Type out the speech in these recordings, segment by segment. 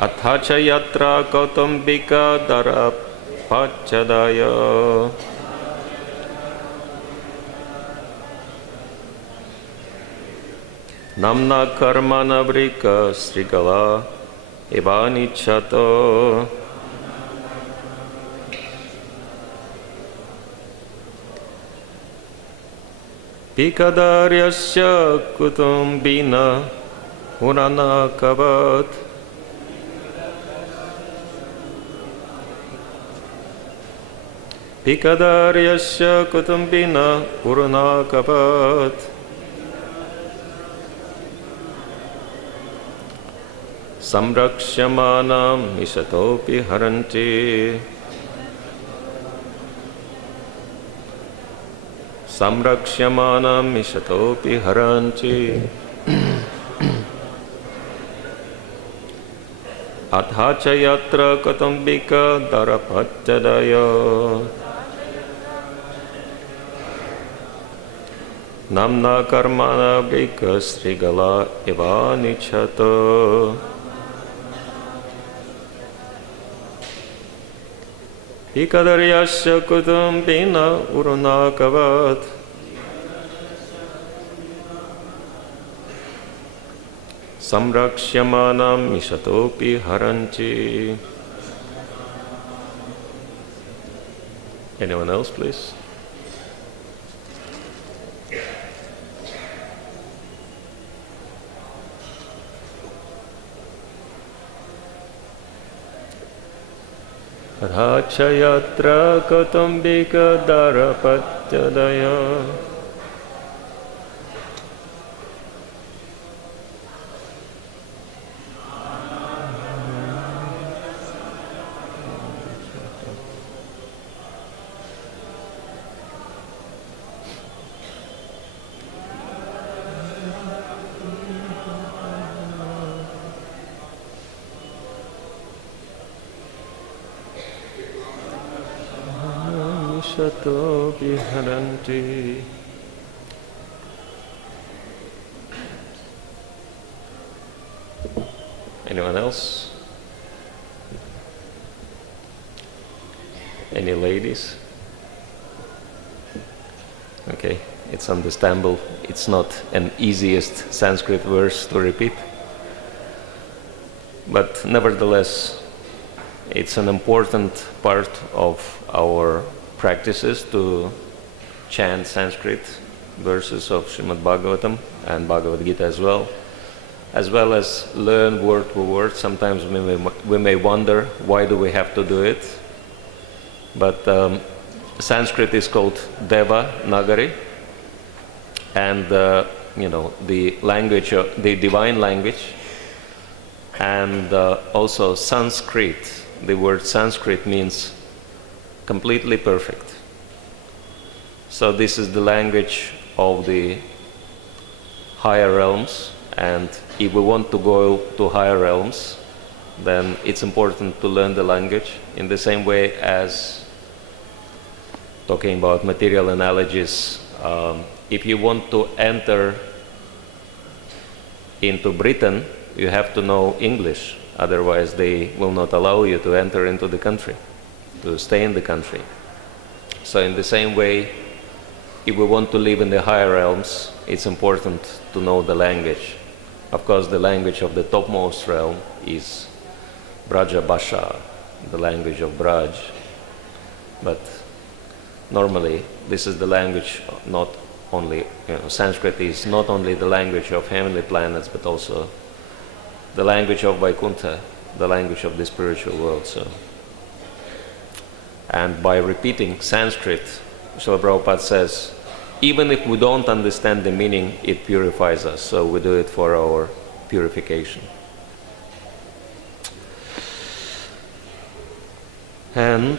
Athacha yatra kautumbika dara pachadaya. Namna karmana vrika srigala evanichato. Pikadaryasya kutumbina urana kavat. Pikadaryasya kutumbina urana kavat. Samrakshamanam misatopi haranti. Samrakshamanam misatopi haranti. Athacha yatra katambika darapachadaya. Namna karmana brika srigala evanichato. Pikadaryasya kutumbina urunakavat. Samrakshamanam misatopi haranti. Anyone else, please? Athacha yatra kautumbika darapachadaya. Sato viharanti. Anyone else? Any ladies? Okay, it's understandable. It's not an easiest Sanskrit verse to repeat, but nevertheless, it's an important part of our practices to chant Sanskrit verses of Srimad Bhagavatam and Bhagavad Gita as well as learn word for word. Sometimes we may wonder, why do we have to do it? But Sanskrit is called Deva Nagari, and the language, the divine language, and also Sanskrit. The word Sanskrit means completely perfect. So this is the language of the higher realms, and if we want to go to higher realms, then it's important to learn the language. In the same way as talking about material analogies, if you want to enter into Britain, you have to know English, otherwise they will not allow you to enter into the country, to stay in the country. So in the same way, if we want to live in the higher realms, it's important to know the language. Of course, the language of the topmost realm is Braja Bhasha, the language of Braj. But normally, this is the language not only, Sanskrit is not only the language of heavenly planets, but also the language of Vaikuntha, the language of the spiritual world. So. And by repeating Sanskrit, Srila Prabhupada says, even if we don't understand the meaning, it purifies us. So we do it for our purification. And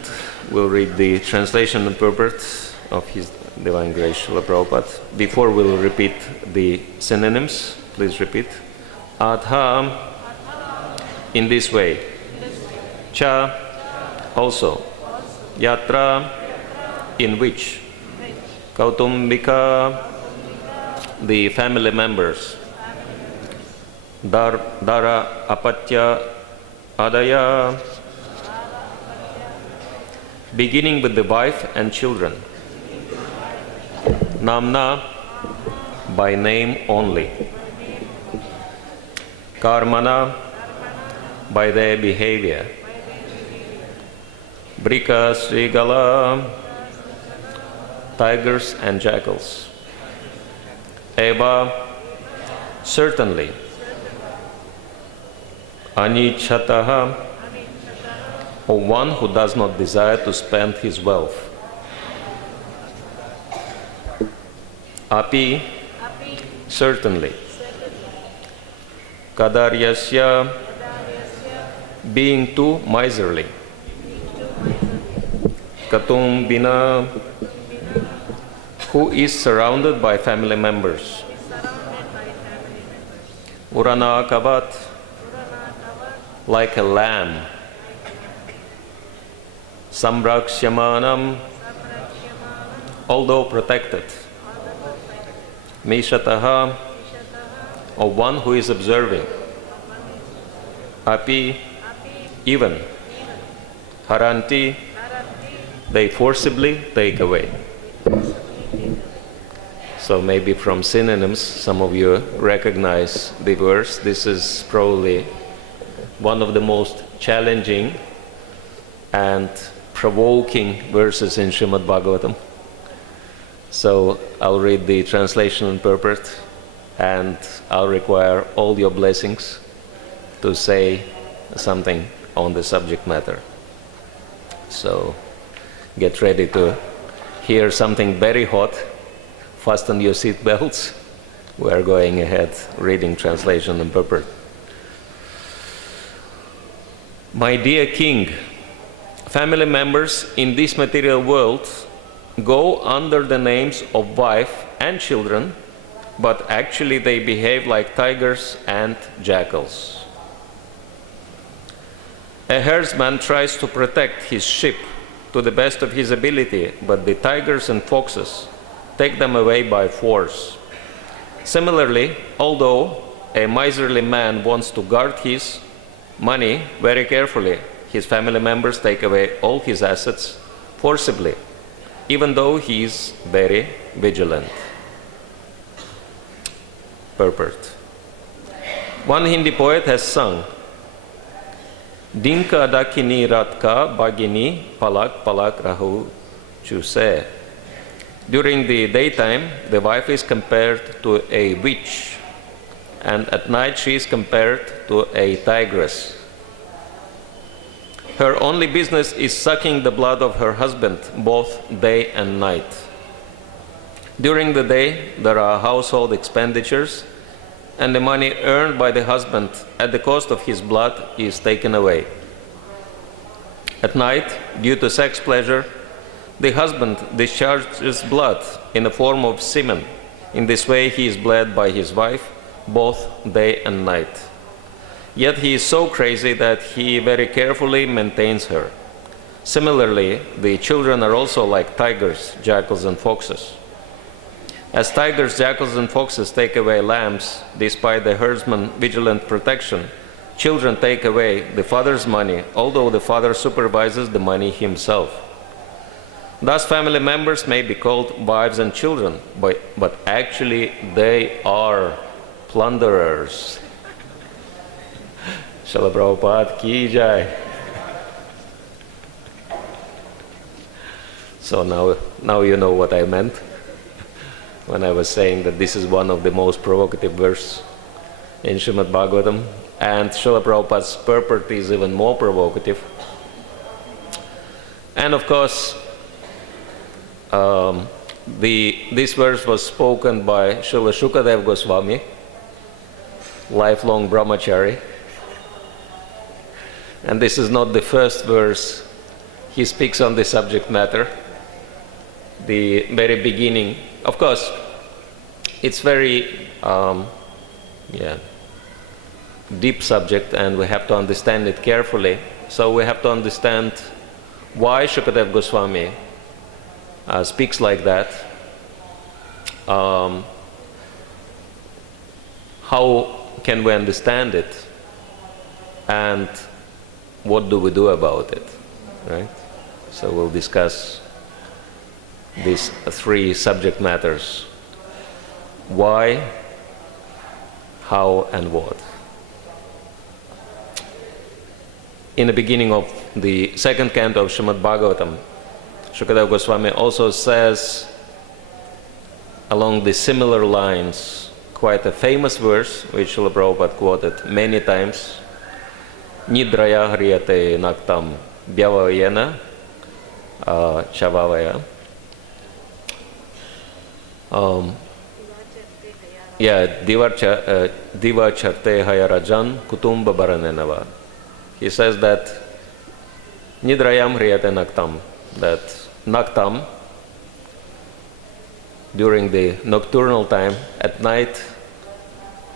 we'll read the translation and purport of His Divine Grace, Srila Prabhupada. Before we'll repeat the synonyms, please repeat. Atha, in this way. Cha, also. Yatra, in which. Kautumbika, the family members. Dara adaya, beginning with the wife and children. Namna, by name only. Karmana, by their behavior. Brika, Srigala, tigers and jackals. Eva, certainly. Anichataha, or one who does not desire to spend his wealth. Api, certainly. Kadaryasya, being too miserly. Katumbina, who is surrounded by family members. Uranakavat, like a lamb. Samraksyamanam, although protected. Mishataha, or one who is observing. Api, even. Haranti, they forcibly take away. So maybe from synonyms, some of you recognize the verse. This is probably one of the most challenging and provoking verses in Srimad Bhagavatam. So I'll read the translation and purport, and I'll require all your blessings to say something on the subject matter. So get ready to hear something very hot. Fasten your seat belts. We are going ahead reading translation and purport. My dear king, family members in this material world go under the names of wife and children, but actually they behave like tigers and jackals. A herdsman tries to protect his sheep to the best of his ability, but the tigers and foxes take them away by force. Similarly, although a miserly man wants to guard his money very carefully, his family members take away all his assets forcibly, even though he is very vigilant. Purport. One Hindi poet has sung, Dinka dakini ratka bagini palak palak rahu chuse. During the daytime, the wife is compared to a witch, and at night she is compared to a tigress. Her only business is sucking the blood of her husband both day and night. During the day, there are household expenditures, and the money earned by the husband at the cost of his blood is taken away. At night, due to sex pleasure, the husband discharges blood in the form of semen. In this way, he is bled by his wife both day and night. Yet he is so crazy that he very carefully maintains her. Similarly, the children are also like tigers, jackals, and foxes. As tigers, jackals, and foxes take away lambs, despite the herdsman's vigilant protection, children take away the father's money, although the father supervises the money himself. Thus, family members may be called wives and children, but actually they are plunderers. Srila Prabhupada ki jai. So now you know what I meant when I was saying that this is one of the most provocative verses in Srimad Bhagavatam, and Srila Prabhupada's purport is even more provocative. And of course, this verse was spoken by Srila Shukadeva Goswami, lifelong brahmachari. And this is not the first verse he speaks on the subject matter. The very beginning, of course, it's very deep subject, and we have to understand it carefully. So we have to understand why Shukadeva Goswami speaks like that. How can we understand it? And what do we do about it, right? So we'll discuss these three subject matters: why, how, and what. In the beginning of the second canto of Srimad Bhagavatam, Shukadeva Goswami also says, along the similar lines, quite a famous verse which Srila Prabhupada quoted many times: Nidraya hriyate naktam bhyavayena chavavaya. Diva charte hayarajan kutumba baranenava. He says that Nidrayam hriyate naktam, that naktam, during the nocturnal time, at night,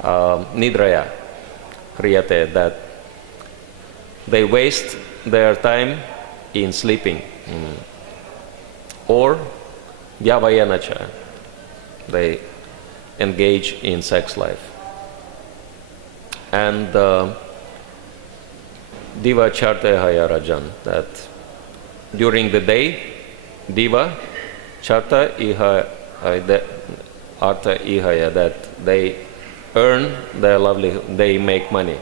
nidraya hriyate, that they waste their time in sleeping. Or vyavayanacha, they engage in sex life. And diva charte haya rajan, that during the day, diva charta iha artha ihaya, that they earn their they make money.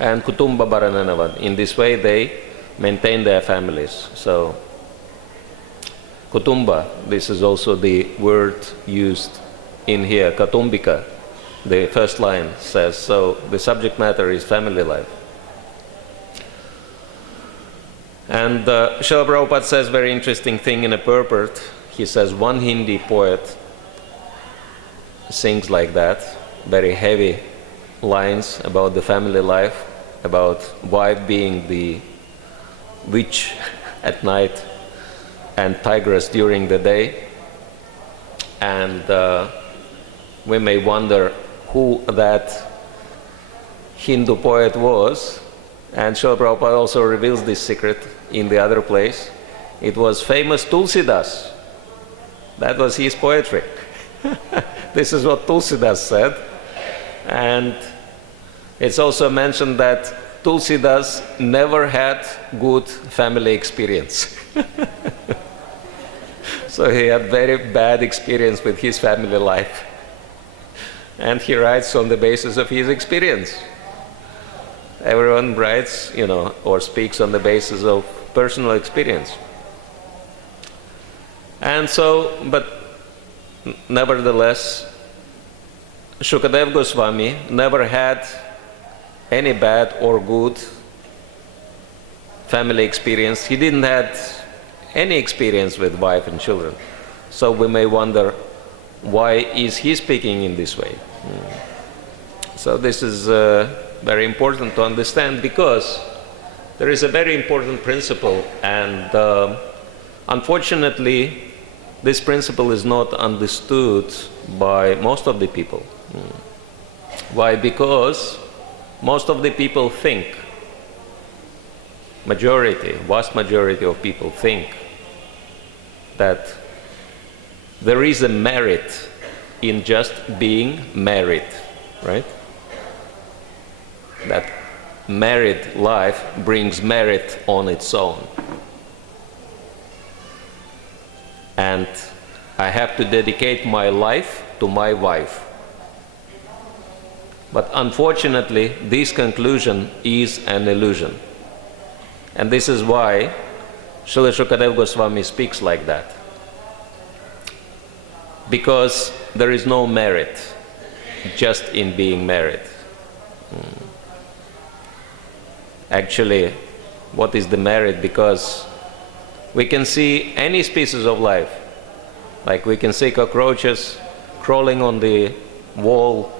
And kutumba barananavan, in this way they maintain their families. So kutumba, this is also the word used in here, katumbika, the first line says, so the subject matter is family life. And Srila Prabhupada says very interesting thing in a purport. He says one Hindi poet sings like that, very heavy lines about the family life, about wife being the witch at night and tigress during the day. And we may wonder who that Hindu poet was. And Srila Prabhupada also reveals this secret in the other place. It was famous Tulsidas. That was his poetry. This is what Tulsidas said. And it's also mentioned that Tulsidas never had good family experience. So he had very bad experience with his family life. And he writes on the basis of his experience. Everyone writes, or speaks on the basis of personal experience. And so, but nevertheless, Shukadeva Goswami never had any bad or good family experience. He didn't have any experience with wife and children. So we may wonder, why is he speaking in this way? So this is very important to understand, because there is a very important principle, and unfortunately this principle is not understood by most of the people. Why? Because most of the people think, vast majority of people think that there is a merit in just being married, right? That married life brings merit on its own. And I have to dedicate my life to my wife. But unfortunately, this conclusion is an illusion. And this is why Srila Shukadeva Goswami speaks like that. Because there is no merit just in being married. Actually, what is the merit? Because we can see any species of life. Like we can see cockroaches crawling on the wall.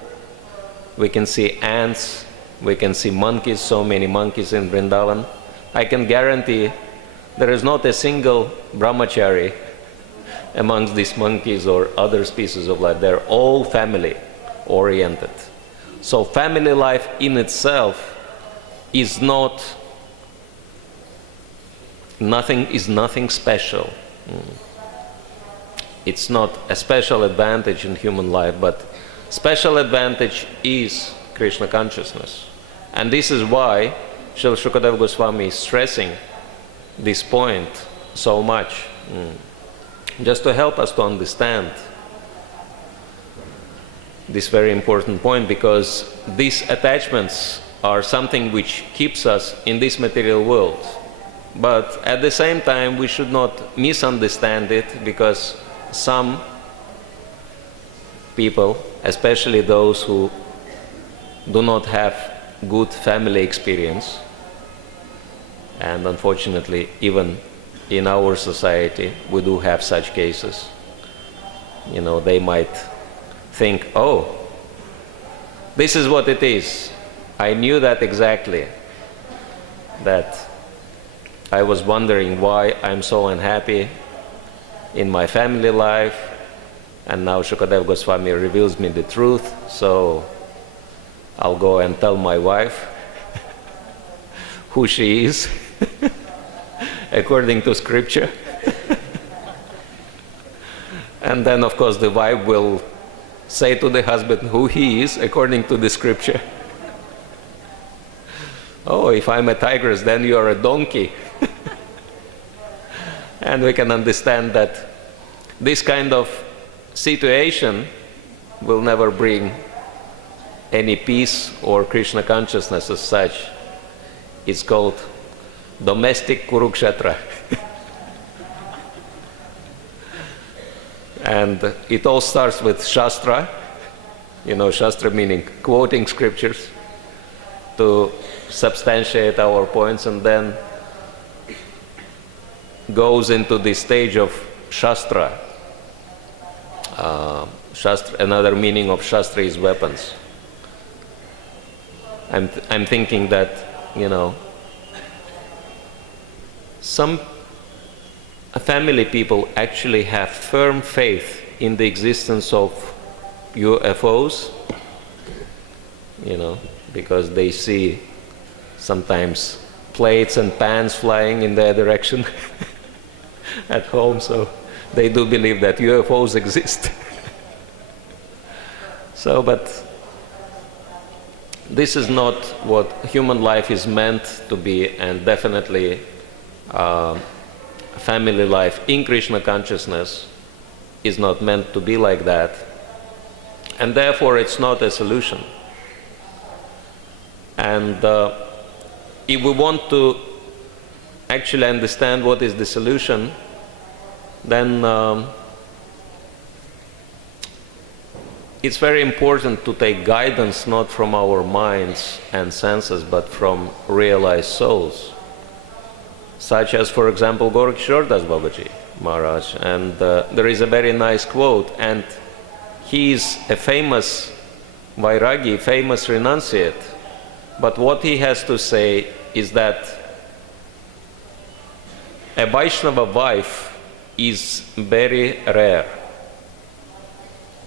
We can see ants. We can see monkeys, so many monkeys in Vrindavan. I can guarantee there is not a single brahmachari amongst these monkeys or other species of life. They're all family oriented. So family life in itself is nothing special. It's not a special advantage in human life, but special advantage is Krishna consciousness. And this is why Srila Shukadeva Goswami is stressing this point so much, just to help us to understand this very important point, because these attachments are something which keeps us in this material world. But at the same time, we should not misunderstand it, because some people, especially those who do not have good family experience, and unfortunately even in our society we do have such cases, they might think, oh, this is what it is. I knew that exactly, that I was wondering why I'm so unhappy in my family life, and now Shukadeva Goswami reveals me the truth, so I'll go and tell my wife who she is according to scripture. And then of course the wife will say to the husband who he is according to the scripture. Oh, if I'm a tigress, then you're a donkey. And we can understand that this kind of situation will never bring any peace or Krishna consciousness as such. It's called domestic Kurukshetra. And it all starts with Shastra, Shastra meaning quoting scriptures to substantiate our points, and then goes into the stage of Shastra. Another meaning of Shastra is weapons. I'm thinking that, some family people actually have firm faith in the existence of UFOs, because they see sometimes plates and pans flying in their direction at home, so they do believe that UFOs exist. But this is not what human life is meant to be, and definitely family life in Krishna consciousness is not meant to be like that, and therefore it's not a solution. And if we want to actually understand what is the solution, then it's very important to take guidance not from our minds and senses, but from realized souls, such as, for example, Gorakishore Das Babaji Maharaj. And there is a very nice quote, and he is a famous Vairagi, famous renunciate, but what he has to say is that a Vaishnava wife is very rare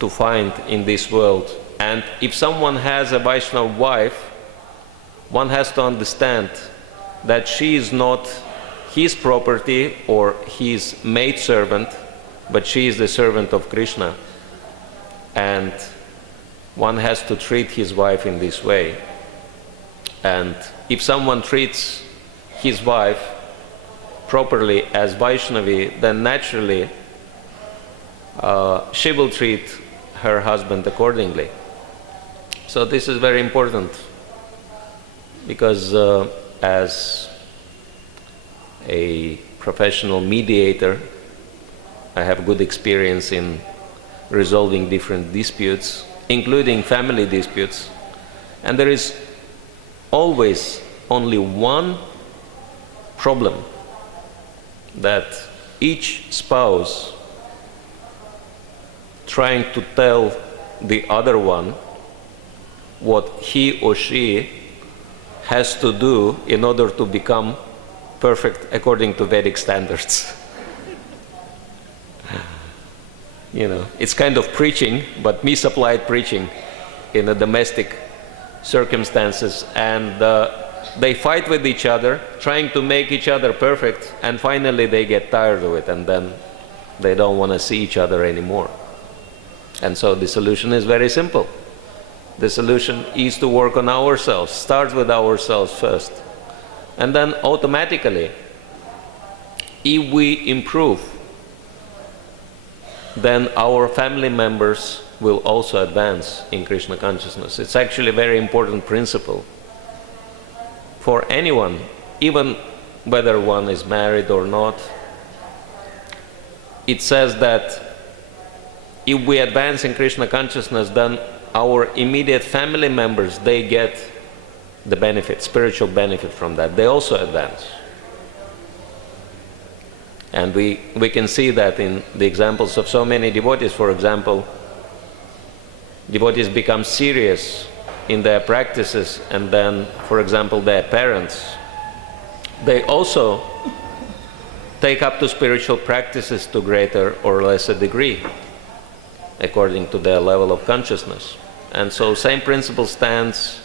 to find in this world. And if someone has a Vaishnava wife, one has to understand that she is not his property or his maidservant, but she is the servant of Krishna. And one has to treat his wife in this way. And if someone treats his wife properly as Vaishnavi, then naturally she will treat her husband accordingly. So this is very important, because as a professional mediator, I have good experience in resolving different disputes, including family disputes, and there is always only one problem, that each spouse trying to tell the other one what he or she has to do in order to become perfect according to Vedic standards. It's kind of preaching, but misapplied preaching in the domestic circumstances, and they fight with each other, trying to make each other perfect, and finally they get tired of it, and then they don't want to see each other anymore. And so the solution is very simple. The solution is to work on ourselves, start with ourselves first. And then automatically, if we improve, then our family members will also advance in Krishna consciousness. It's actually a very important principle for anyone, even whether one is married or not. It says that if we advance in Krishna consciousness, then our immediate family members, they get the benefit, spiritual benefit from that. They also advance. And we can see that in the examples of so many devotees. For example, devotees become serious in their practices, and then, for example, their parents, they also take up to spiritual practices to greater or lesser degree, according to their level of consciousness. And so same principle stands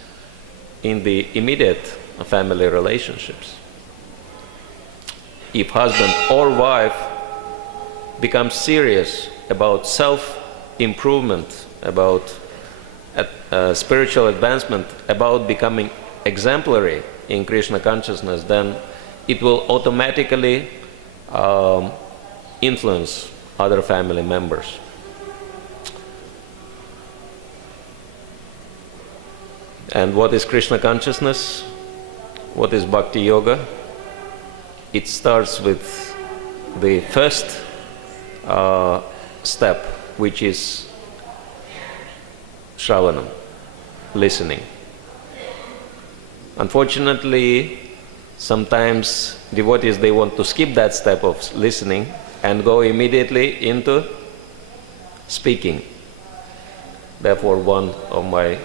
in the immediate family relationships. If husband or wife becomes serious about self-improvement, about spiritual advancement, about becoming exemplary in Krishna consciousness, then it will automatically influence other family members. And what is Krishna consciousness? What is Bhakti Yoga? It starts with the first step, which is Shravanam, listening. Unfortunately, sometimes devotees, they want to skip that step of listening and go immediately into speaking. Therefore, one of my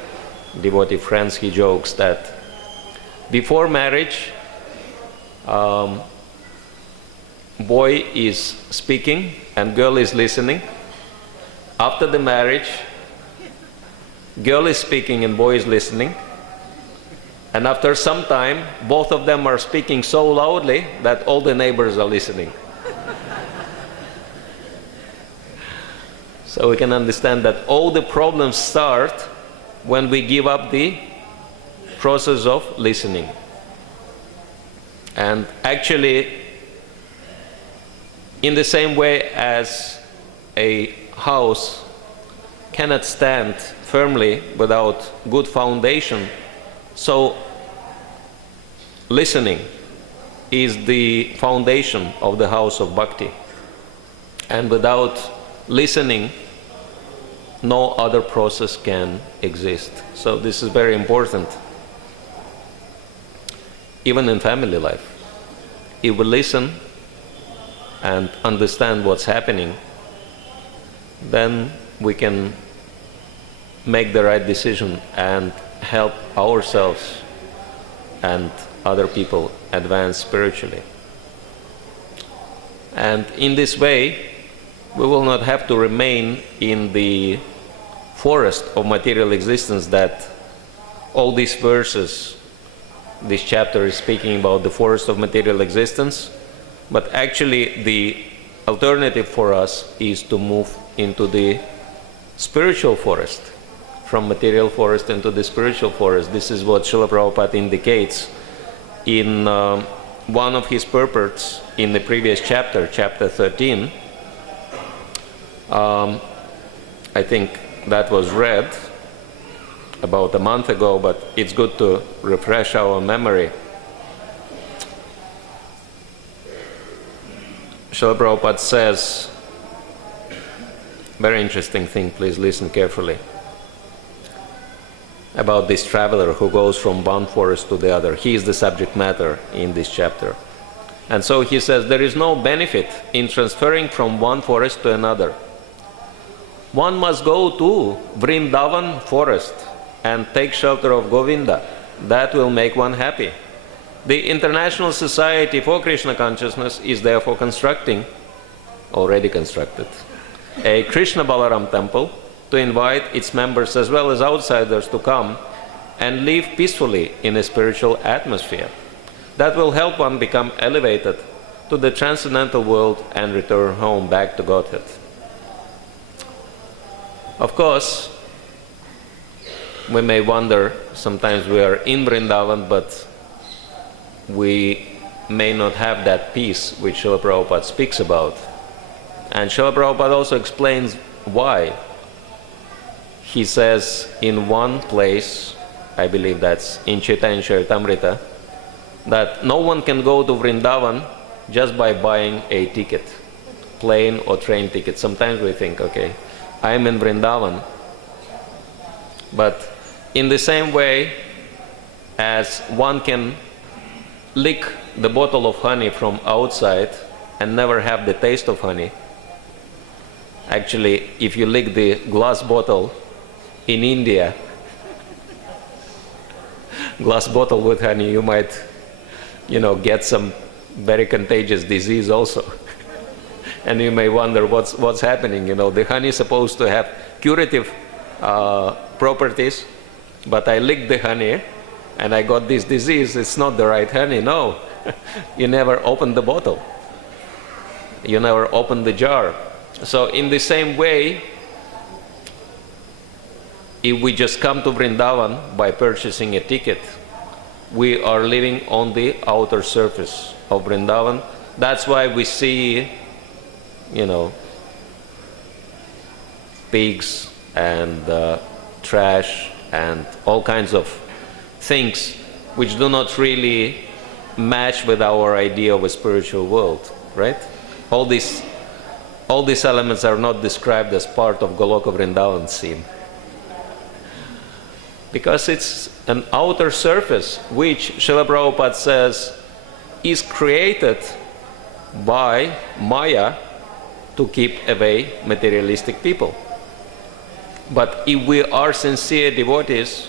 devotee friends, he jokes that before marriage, boy is speaking and girl is listening. After the marriage, girl is speaking and boy is listening. And after some time, both of them are speaking so loudly that all the neighbors are listening. So we can understand that all the problems start when we give up the process of listening. And actually, in the same way as a house cannot stand firmly without good foundation, so listening is the foundation of the house of bhakti. And without listening, no other process can exist. So this is very important. Even in family life, if we listen and understand what's happening, then we can make the right decision and help ourselves and other people advance spiritually. And in this way, we will not have to remain in the forest of material existence that all these verses, this chapter is speaking about the forest of material existence, but actually the alternative for us is to move into the spiritual forest, from material forest into the spiritual forest. This is what Srila Prabhupada indicates in one of his purports in the previous chapter, chapter 13. I think that was read about a month ago, but it's good to refresh our memory. Srila Prabhupada says, very interesting thing, please listen carefully, about this traveler who goes from one forest to the other. He is the subject matter in this chapter. And so he says, there is no benefit in transferring from one forest to another. One must go to Vrindavan forest and take shelter of Govinda. That will make one happy. The International Society for Krishna Consciousness is therefore already constructed, a Krishna Balaram temple to invite its members as well as outsiders to come and live peacefully in a spiritual atmosphere. That will help one become elevated to the transcendental world and return home back to Godhead. Of course, we may wonder, sometimes we are in Vrindavan, but we may not have that peace which Srila Prabhupada speaks about. And Srila Prabhupada also explains why. He says in one place, I believe that's in Chaitanya Charitamrita, that no one can go to Vrindavan just by buying a ticket, plane or train ticket. Sometimes we think, okay, I'm in Vrindavan, but in the same way as one can lick the bottle of honey from outside and never have the taste of honey, actually, if you lick the glass bottle in India, glass bottle with honey, you might, get some very contagious disease also. And you may wonder what's happening. The honey is supposed to have curative properties, but I licked the honey and I got this disease. It's not the right honey. No, you never opened the bottle. You never opened the jar. So in the same way, if we just come to Vrindavan by purchasing a ticket, we are living on the outer surface of Vrindavan. That's why we see, pigs and trash and all kinds of things which do not really match with our idea of a spiritual world, right? All these elements are not described as part of Goloka Vrindavan scene, because it's an outer surface which Srila Prabhupada says is created by Maya to keep away materialistic people. But if we are sincere devotees,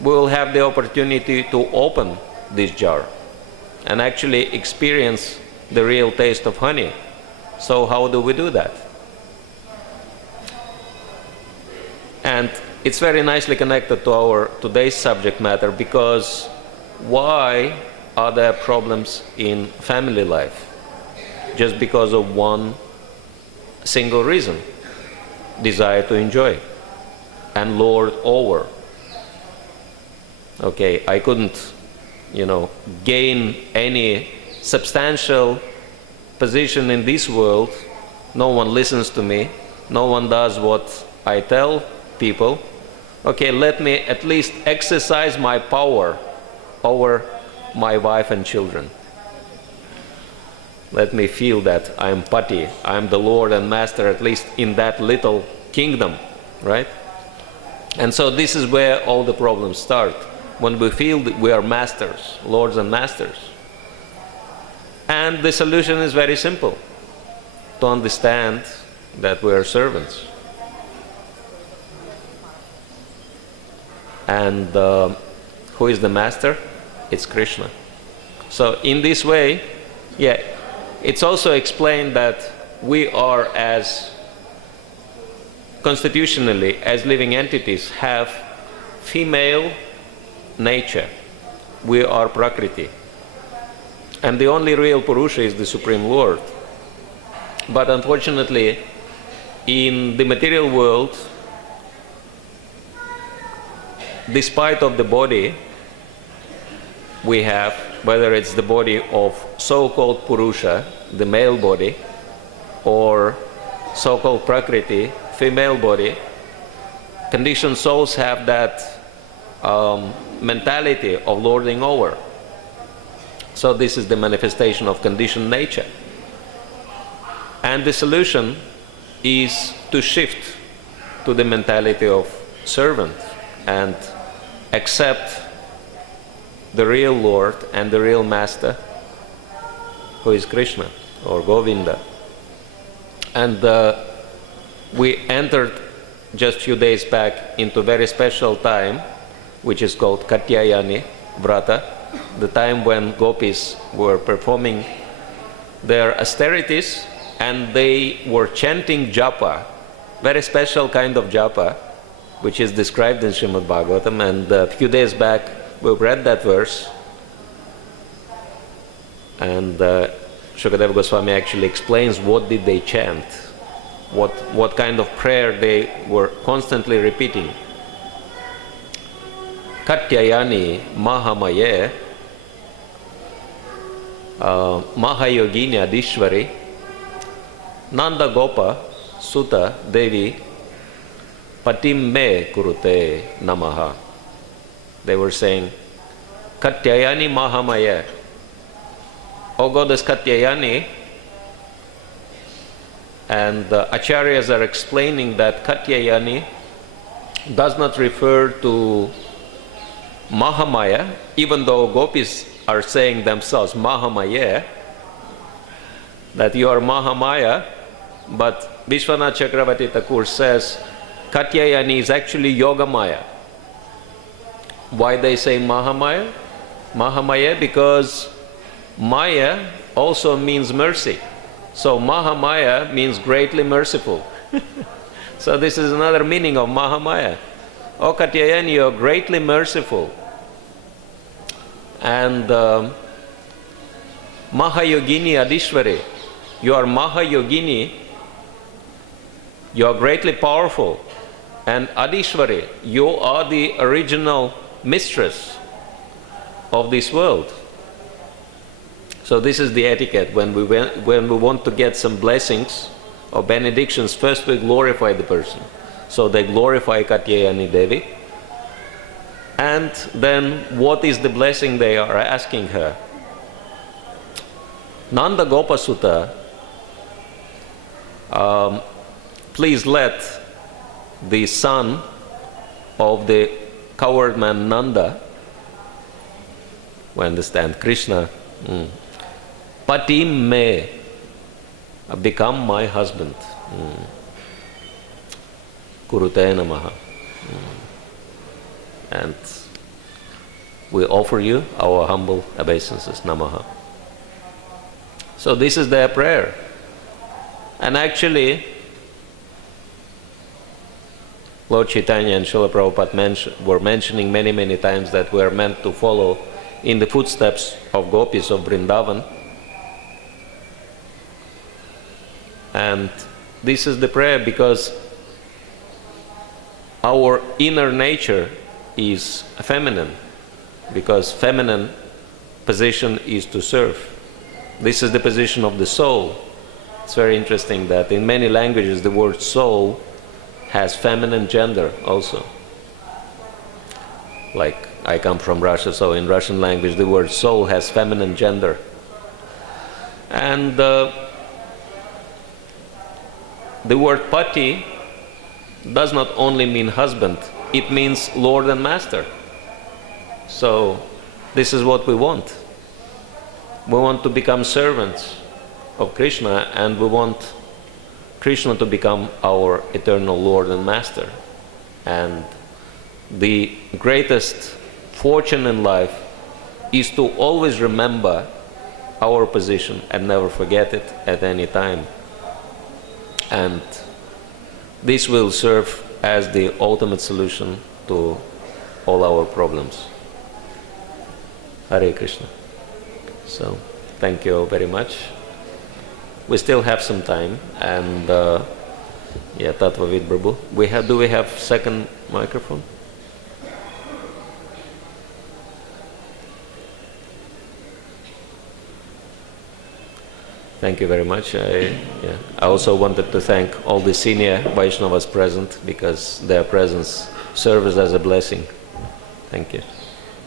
we will have the opportunity to open this jar and actually experience the real taste of honey. So how do we do that? And it's very nicely connected to our today's subject matter, because why are there problems in family life? Just because of one single reason: desire to enjoy and lord over. Okay, I couldn't, gain any substantial position in this world. No one listens to me. No one does what I tell people. Okay, let me at least exercise my power over my wife and children. Let me feel that I'm Pati, I'm the Lord and Master, at least in that little kingdom, right? And so this is where all the problems start, when we feel that we are masters, lords and masters. And the solution is very simple: to understand that we are servants. And who is the master? It's Krishna. So in this way, it's also explained that we are, as constitutionally, as living entities, have female nature. We are Prakriti. And the only real Purusha is the Supreme Lord. But unfortunately, in the material world, despite of the body we have, whether it's the body of so-called Purusha, the male body, or so-called Prakriti, female body, conditioned souls have that mentality of lording over. So this is the manifestation of conditioned nature. And the solution is to shift to the mentality of servant and accept the real Lord and the real Master, who is Krishna or Govinda. And we entered just a few days back into a very special time, which is called Katyayani Vrata, the time when gopis were performing their austerities and they were chanting japa, very special kind of japa, which is described in Srimad Bhagavatam. And a few days back we read that verse, and Shukadeva Goswami actually explains what did they chant, what kind of prayer they were constantly repeating. Katyayani Mahamaye Mahayogini Adishwari Nanda Gopa Sutta Devi Patim Me Kurute Namaha. They were saying, Katyayani Mahamaya. O Goddess Katyayani. And the Acharyas are explaining that Katyayani does not refer to Mahamaya, even though gopis are saying themselves Mahamaya, that you are Mahamaya, but Vishwanath Chakravarti Thakur says Katyayani is actually Yogamaya. Why they say Mahamaya? Mahamaya because Maya also means mercy. So Mahamaya means greatly merciful. So this is another meaning of Mahamaya. O Katyayani, you are greatly merciful. And Mahayogini Adishwari, you are Mahayogini, you are greatly powerful. And Adishwari, you are the original mistress of this world. So this is the etiquette. When we want to get some blessings or benedictions, first we glorify the person. So they glorify Katyayani Devi. And then what is the blessing they are asking her? Nanda Gopa Sutta, please let the son of the coward man Nanda, we understand Krishna, Pati me, become my husband. Kurute namaha. And we offer you our humble obeisances. Namaha. So this is their prayer. And actually, Lord Chaitanya and Srila Prabhupada were mentioning many times that we are meant to follow in the footsteps of gopis of Vrindavan. And this is the prayer because our inner nature is feminine, because feminine position is to serve. This is the position of the soul. It's very interesting that in many languages the word soul has feminine gender also. Like I come from Russia, so in Russian language the word soul has feminine gender. And the word pati does not only mean husband, it means Lord and Master. So this is what we want. We want to become servants of Krishna, and we want Krishna to become our eternal Lord and Master. And the greatest fortune in life is to always remember our position and never forget it at any time. And this will serve as the ultimate solution to all our problems. Hare Krishna. So, thank you very much. We still have some time, and yeah, Tattvavid Prabhu. Do we have second microphone? Thank you very much. I also wanted to thank all the senior Vaishnavas present, because their presence serves as a blessing. Thank you.